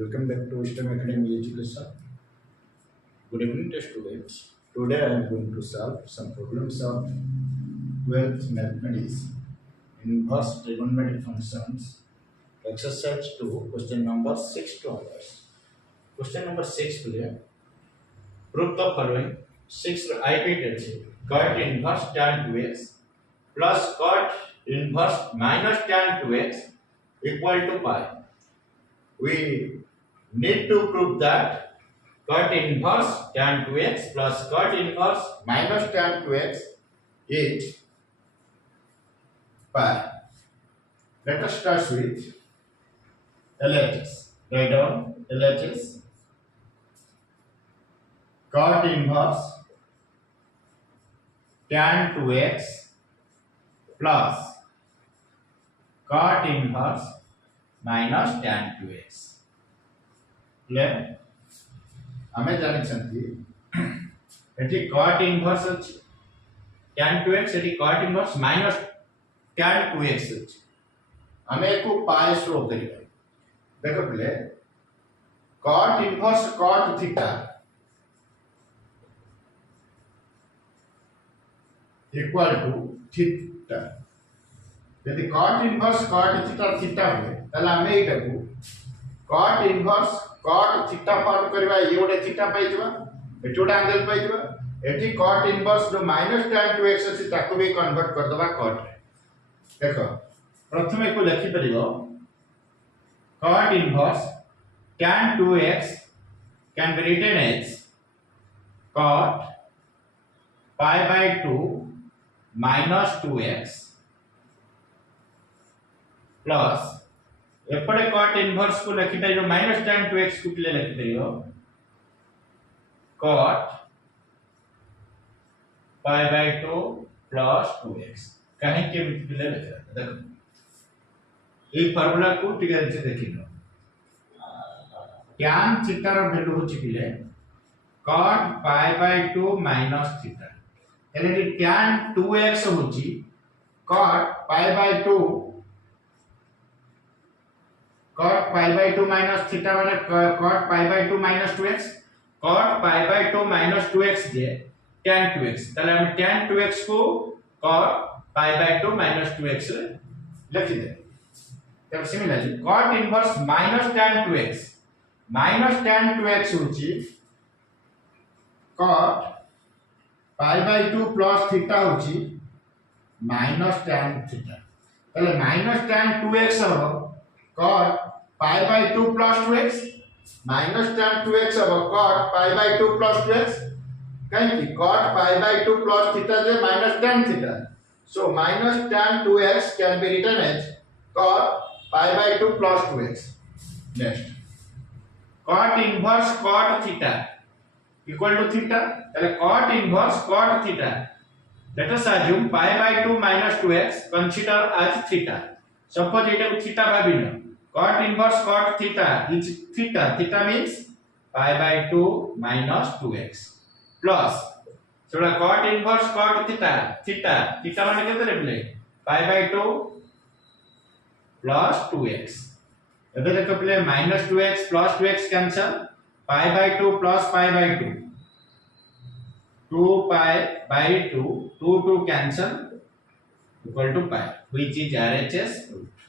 Welcome back to STEM Academy Education. Good evening to students. Today I am going to solve some problems of 12th mathematics, inverse trigonometric functions, exercise 2, question number 6 to others. Question number 6 clear. Prove the following. 6 I repeated cot inverse tan 2x plus cot inverse minus tan 2x equal to pi. We need to prove that cot inverse tan 2x plus cot inverse minus tan 2x is pi. Let us start with LHS. Write down LHS. Cot inverse tan 2x plus cot inverse minus tan 2x. Clear? आमे जानि छथि एठी cot inverse अछि tan 2x एठी cot inverse minus tan 2x अछि आमे को पाई show करिया देखो play cot inverse cot theta equal to theta यदि cot inverse cot theta theta हुए तला आमे एटा को cot inverse cot theta form करबा ये गोटे थीटा पाई जबा एटी गोटे एंगल पाई जबा एटी cot inverse जो minus tan 2x अछि ताको भी कन्वर्ट कर दबा cot देखो प्रथमे को लिखि परिबो cot inverse tan 2x can be written as cot pi by 2 minus 2x plus एपटे cot inverse को लिखि परिबो minus tan 2x को प्ले लिखि परिबो cot pi by 2 plus 2x कहीं के प्ले लिखा देखो এই ফর্মুলা को ठीक है देखिनो tan थीटा रो वैल्यू होची पिले cot pi by 2 minus theta एले tan 2x होची cot pi by 2 cot pi by 2 minus theta माने cot pi by 2 minus 2x cot pi by 2 minus 2x J tan 2x ताले हम tan 2x को cot pi by 2 minus 2x लिख दे तब similarly cot inverse minus tan 2x होची cot pi by 2 plus theta होची minus tan theta ताले minus tan 2x हो cot pi by 2 plus 2x minus tan 2x हो cot pi by 2 plus 2x कहीं cot pi by 2 plus theta J minus tan theta so minus tan 2x can be written as cot pi by 2 plus 2x next cot inverse cot theta equal to theta ताले cot inverse cot theta let us assume pi by 2 minus 2x consider as theta suppose it is theta भाबिनो cot inverse cot theta is theta theta means pi by 2 minus 2x plus so cot inverse cot theta theta माने केते लेबले pi by 2 plus 2x एबे देखो play minus 2x plus 2x cancel pi by 2 plus pi by 2 2 pi by 2 2 cancel equal to pi which is RHS root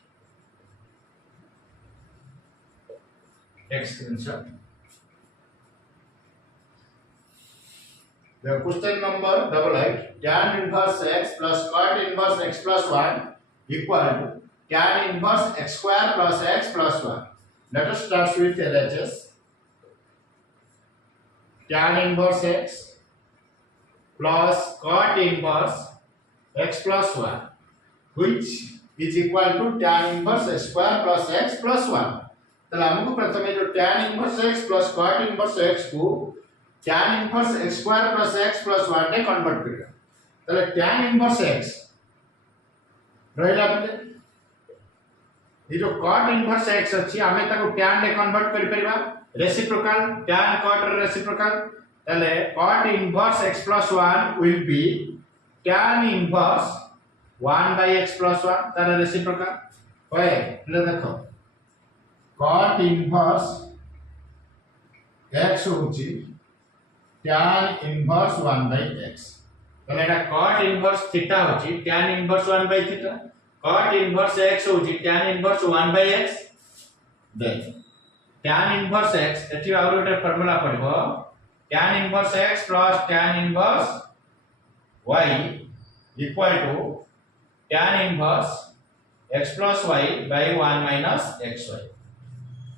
next answer the question number 88 tan inverse x plus cot inverse x plus 1 equal to tan inverse x square plus x plus 1 let us start with LHS tan inverse x plus cot inverse x plus 1 which is equal to tan inverse x square plus x plus 1 तला हमको प्रथमे जो tan inverse x plus cot inverse x को tan inverse x square plus x plus 1 ने convert करिया तला tan inverse x रहला बले ये जो cot inverse x अछि हमें ताको tan ने कन्वर्ट करि परिबा रेसिप्रोकल tan cot रेसिप्रोकल तले cot inverse x plus 1 will be tan inverse 1 by x plus 1 Tara reciprocal होय ले देखो cot inverse x होची tan inverse 1 by x তাহলে এটা cot inverse theta होची tan inverse 1 by theta cot inverse x होची tan inverse 1 by x then tan inverse x ଏଠି ଆଉ ଗୋଟେ ଫର୍ମୁଲା ପଡିବ tan inverse x plus tan inverse y equal to tan inverse x plus y by 1 minus xy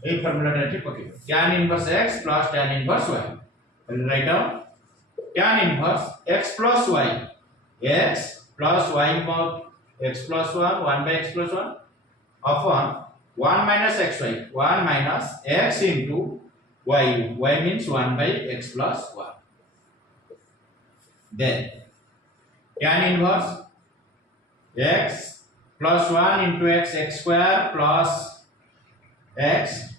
এই ফর্মুলাটা এটি পকেইব tan inverse x plus tan inverse y will write down tan inverse x plus y x plus y mod x plus 1 1 by x plus 1 upon 1 minus xy 1 minus x into y y means 1 by x plus 1 then tan inverse x plus 1 into x square plus x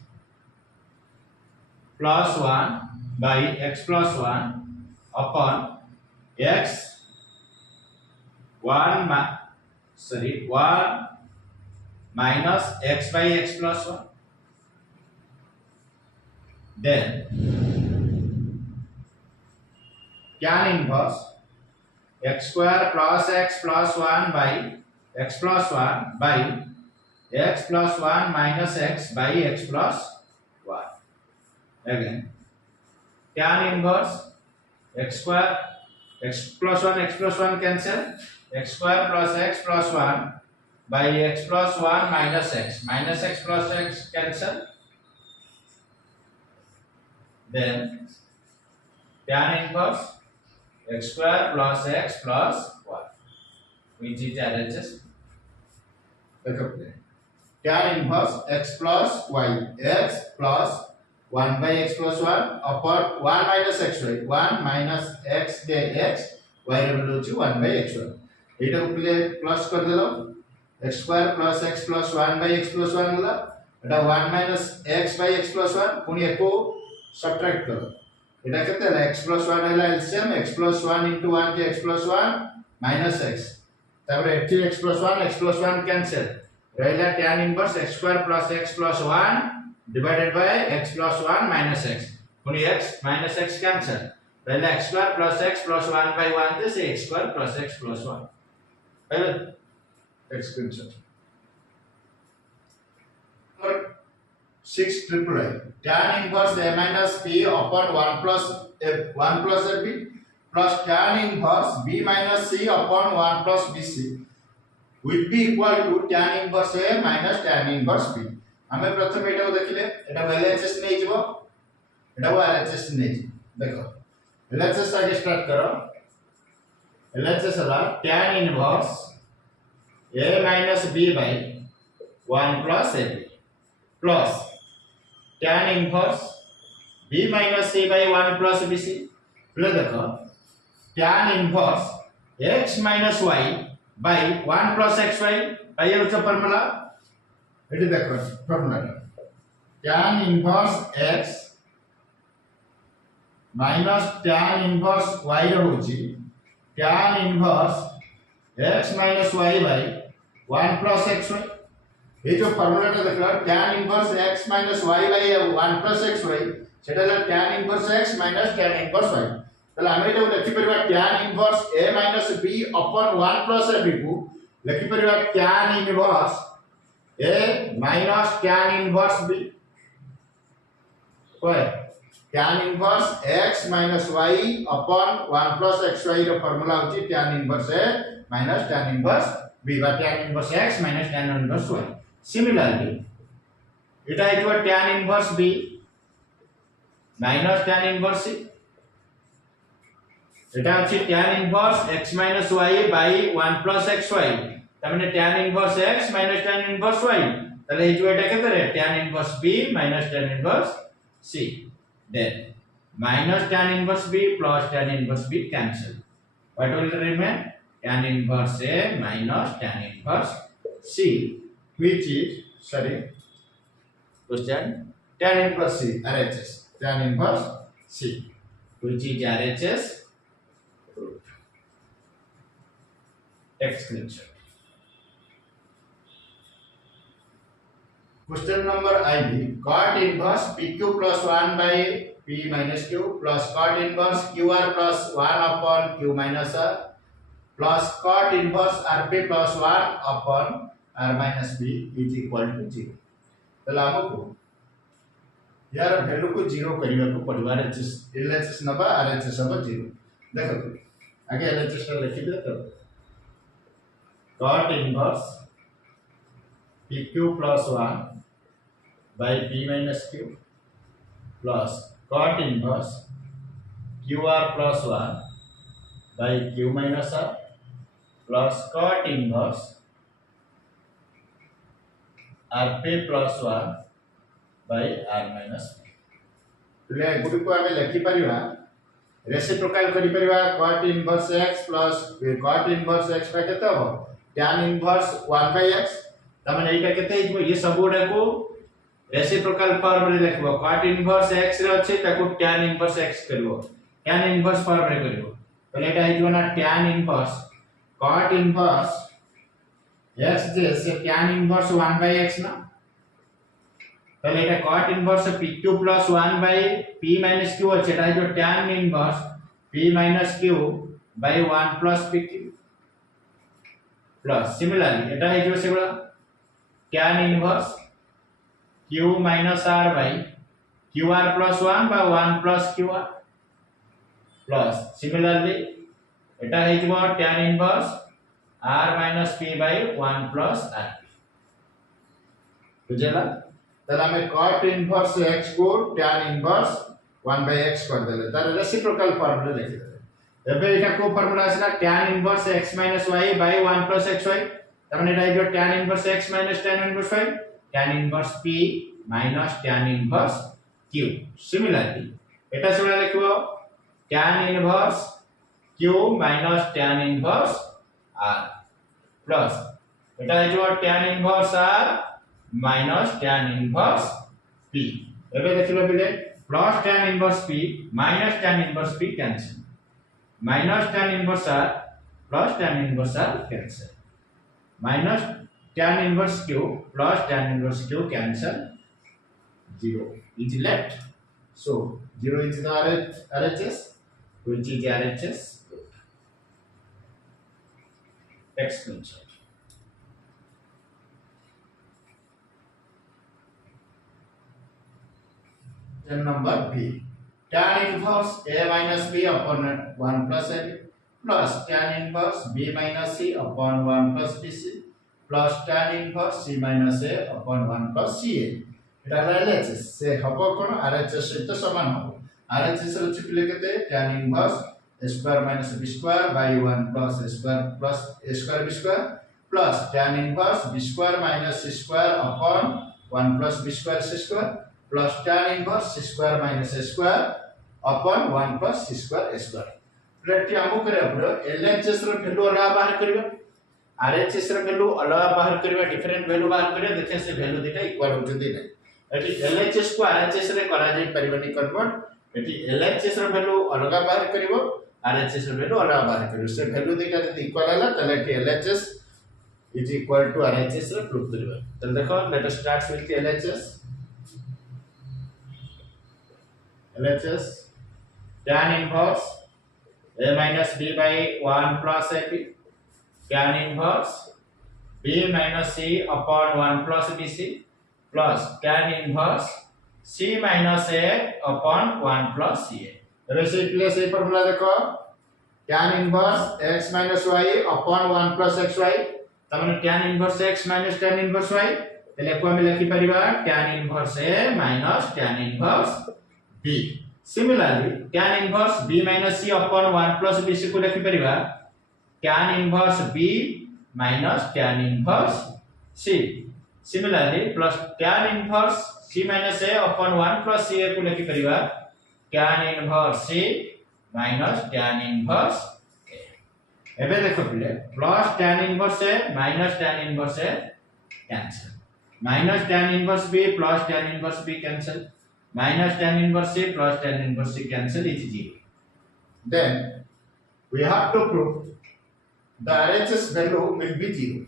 plus 1 by x plus 1 upon x 1 minus x by x plus 1 then tan inverse x square plus x plus 1 by x plus 1 by x plus 1 minus x by x plus 1 again tan inverse x square x plus 1 cancel x square plus x plus 1 by x plus 1 minus x plus x cancel then tan inverse x square plus x plus 1 which is RHS देखो tan inverse x plus y x plus 1 by x plus 1 upon 1 minus xy 1 minus x by x y ର value ଅଛି 1 by xy ଏଇଟା କୁ plus कर देलो x square plus x plus 1 by x plus 1 होला एटा 1 minus x by x plus 1 पुनी एको subtract करो एटा केते होला x plus 1 होला एलसीएम x plus 1 into 1 के x plus 1 minus x तापर एठी x plus 1 कैंसिल रहला tan inverse x square plus x plus 1 divided by x plus 1 minus x पुनी x minus x कैंसिल रहला x square plus x plus 1 by 1 this x square plus x plus 1 पहले x screenshot 6 triple I tan inverse a minus b upon 1 plus ab plus tan inverse b minus c upon 1 plus bc will be equal to tan inverse a minus tan inverse b हमें प्रथम एटा को देखिले एटा LHS नै जिवो एटा को RHS नै देखो LHS आगे स्टार्ट करो LHS होला tan inverse a minus b by 1 plus ab plus tan inverse b minus c by 1 plus bc plus देखो tan inverse x minus y by 1 plus xy पाई होचा फार्मूला एटी देखो formula tan inverse x minus tan inverse y रो होची tan inverse x minus y by 1 plus xy ये जो formula टा देखला tan inverse x minus y by 1 plus xy सेटा ला tan inverse x minus tan inverse y तले हम एटा लिखि परबा tan inverse a minus b upon 1 plus ab को लिखि परबा tan inverse a minus tan inverse b होय tan inverse x minus y upon 1 plus xy रो formula होची tan inverse a minus tan inverse b बा tan inverse x minus tan inverse y similarly eta is tan inverse b minus tan inverse c এটা হচ্ছে tan inverse x minus y by 1 plus xy তার মানে tan inverse x minus tan inverse y তাহলে এই যে এটা কত রে tan inverse b minus tan inverse c then minus tan inverse b plus tan inverse b cancel what will remain tan inverse a minus tan inverse c which is question tan inverse c RHS tan inverse c which is RHS text screenshot Question number IB. Cot inverse PQ plus 1 by P minus Q plus cot inverse QR plus 1 upon Q minus R plus cot inverse RP plus 1 upon R minus P is equal to 0. तो आमको यार value को 0 करने को पड़वा LHS नबा RHS हम 0 देखो आगे LHS टा लिखी दे तो cot inverse PQ plus 1 by P minus Q plus cot inverse QR plus 1 by Q minus R plus cot inverse RP plus 1 by R minus P. ले गुडी को आमे लिखि परिबा रेसिप्रोकल करि परिबा cot inverse x plus cot inverse x का केते हो tan inverse 1 by x तमने एटा केते हिजो ये सब गुडा को रेसिप्रोकल फॉर्म रे लिखबो cot inverse x रे अछि ताको tan inverse x करबो tan inverse फॉर्म रे करबो पहले एटा हिजो ना tan inverse cot inverse x J tan inverse 1 by x ना पहले एटा cot inverse pq plus 1 by p minus q अछि एटा हिजो tan inverse p minus q by 1 plus pq plus similarly एटा हिजो सेगला tan inverse q minus r by qr plus 1 by 1 plus qr plus similarly eta hejibo tan inverse r minus p by 1 plus r बुझला तला में cot inverse x को tan inverse 1 by x कर देले तार reciprocal formula लिखि देले एबे एटा को formula आछना tan inverse x minus y by 1 plus xy तमने एटा जो tan inverse x minus tan inverse y tan inverse p minus tan inverse q similarly eta सेला लिखबो tan inverse q minus tan inverse r plus eta जो tan inverse r minus tan inverse p एबे देखिलो बिले plus tan inverse p minus tan inverse p cancel minus tan inverse r plus tan inverse r cancel minus tan inverse q plus tan inverse q cancel 0 is left so 0 is the RHS which is RHS expansion then number B tan inverse a minus b upon 1 plus a plus tan inverse b minus c upon 1 plus bc plus tan inverse c minus a upon 1 plus ca এটা LHS से हबो कोन RHS सहित समान हो RHS ର चिपले केते tan inverse a square minus b square by 1 plus a square plus a square b square plus tan inverse b square minus c square upon 1 plus b square c square plus tan inverse c square minus a square upon 1 plus c square a square रेटी हमु करे पड़ो LHS ର value अलग बाहर करबा RHS ର value अलग बाहर करबा डिफरेंट वैल्यू बाहर करे देखे से वैल्यू देटा इक्वल होजदी नै एटी LHS को RHS रे करा जाई परिबनी कन्वर्ट एटी LHS रो वैल्यू अलग बाहर करिवो RHS रो वैल्यू अलग बाहर करिवो से वैल्यू देका जति इक्वल हला तले एटी LHS is equal to RHS रे प्रूफ करिवो त देखो let us start with LHS tan inverse a minus b by 1 plus ap tan inverse b minus c upon 1 plus bc plus tan inverse c minus a upon 1 plus ca ଏବେ ସେ ପ୍ଲେस ଏ formula ଦେଖ tan inverse x minus y upon 1 plus xy तमने tan inverse x minus tan inverse y तले को हम लिखि परिबा tan inverse a minus tan inverse b similarly tan inverse b minus c upon 1 plus bc को लिखि परिबा tan inverse b minus tan inverse c similarly plus tan inverse c minus a upon 1 plus ca को लिखि परिबा tan inverse c minus tan inverse a एबे देखो पिले plus tan inverse a minus tan inverse a cancel minus tan inverse b plus tan inverse b cancel minus tan inverse c plus tan inverse c cancel is 0 then we have to prove the RHS value will be 0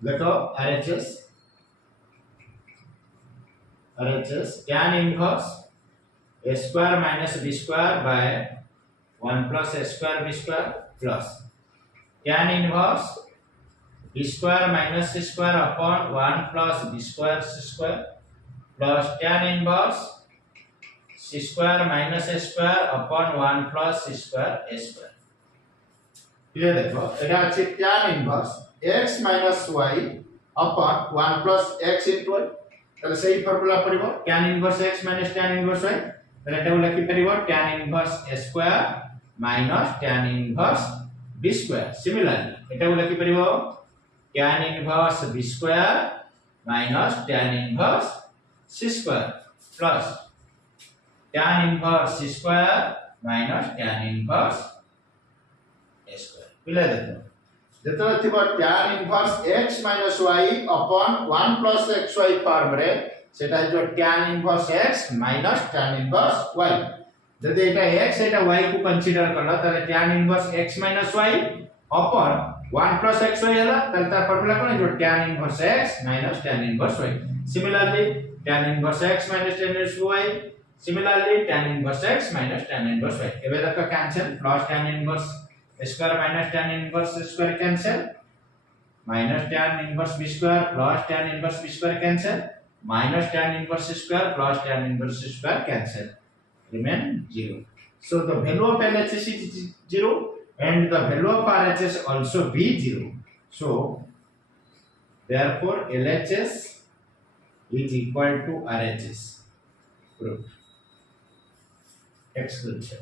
देखो RHS RHS tan inverse a square minus b square by 1 plus a square b square plus tan inverse b square minus c square upon 1 plus b square c square plus tan inverse c square minus a square upon 1 plus c square a square. ये देखो এটা আছে tan inverse x y upon 1 plus x into y তাহলে সেই formula পড়িব tan inverse x minus tan inverse y তাহলে এটাও লিখি পারিব tan inverse a square minus tan inverse b square. Similarly এটাও লিখি পারিব tan inverse b square minus tan inverse c square plus tan inverse c square minus tan inverse a square. পিলে দেখো যেতବେଳେ থিব tan inverse x y upon 1 plus xy form রে সেটা হচ্ছে tan inverse x tan inverse y যদি এটা x এটা y কো consider করলা তাহলে tan inverse x y upon 1 plus xy হলা তাহলে তার ফর্মুলা কোন যে tan inverse x tan inverse y. Similarly tan inverse x tan inverse y. Similarly tan inverse x tan inverse y. এবে দেখো cancel plus tan inverse square minus tan inverse square cancel minus tan inverse b square plus tan inverse b square cancel minus tan inverse square plus tan inverse square cancel remain 0. So the value of LHS is 0 and the value of RHS also be 0. So therefore LHS is equal to RHS. Proof. Exclusion.